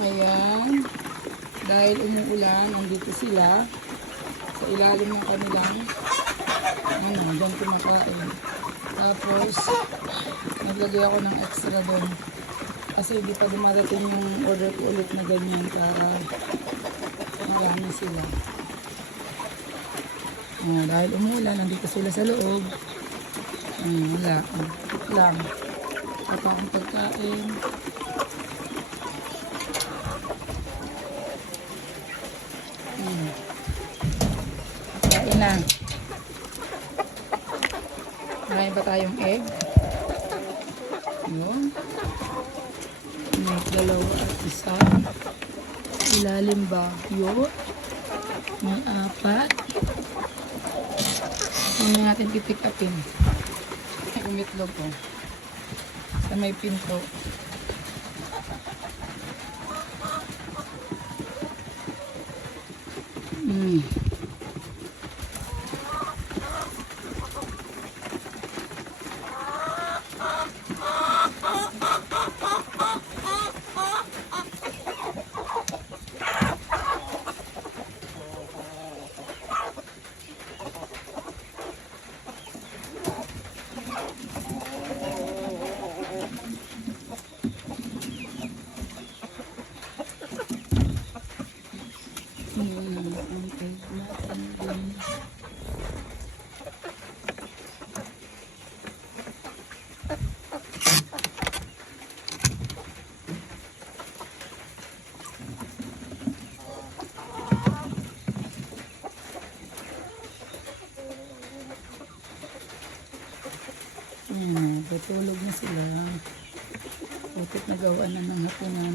Ayan. Dahil umuulan, nandito sila sa ilalim ng kanilang dyan kumakain. Tapos, naglagay ako ng extra doon. Kasi hindi pa dumarating yung order ko ulit na ganyan para marami sila. Dahil umuulan, nandito sila sa loob. Wala. Lang. Ito akong pagkain. Kain na. Marami ba tayong egg? Yun. May dalawa at isa. Ilalim ba? Yun. May 4. Hindi natin pipick upin. May umitlog ko. Sa may pinto. Tutulog na sila. Putit na gawaan na ng hapunan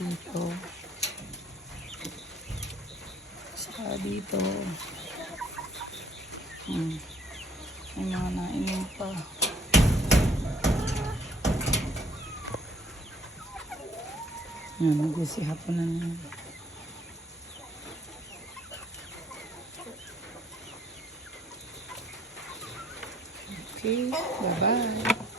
dito. Saka dito. May mga nainom pa. Nagusi hapunan na. Okay, bye-bye.